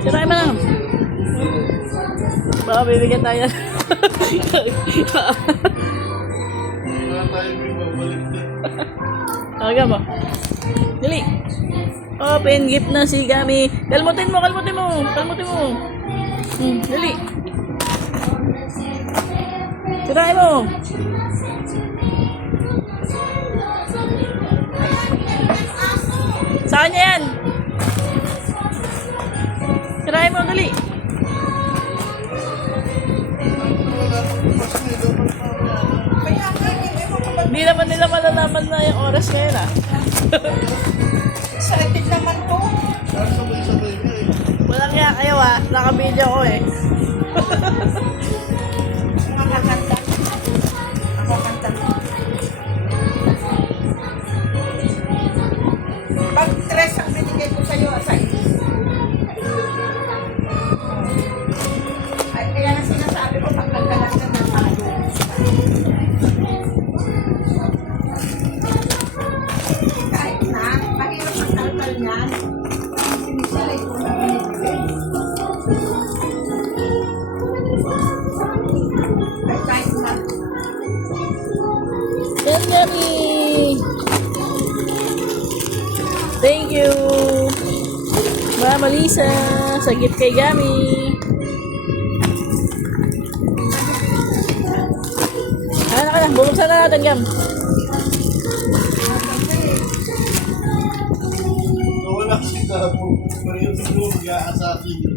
Sirain mo lang. Baka bibigyan tayo. Talaga mo. Dali. Open gift na si Gami. Kalmutin mo, kalmutin mo. Kalmutin mo. Dali. Sirain mo. Saan niya yan? Sirain mo, dali. Hindi naman nila malalaman na yung oras ngayon ah. Excited naman to. Walang kaya kayo ah. Naka-video ko eh. Makakanta. Ako kanta. Pag stress ang binigay ko sa'yo, asay. Ay, kaya na sinasabi ko, pag nagkalas ka ng tayo. Kahit na, mahirap ang kalkal niyan. Sinisalay ko na binibigay. Ay, kahit na. Yan, Gami. Thank you. Mama Lisa. Sa gift kay Gami. Ano ka na? Bubuksan na natin, Gam. Wala siya po. Pero yung siguro mag-aasasin.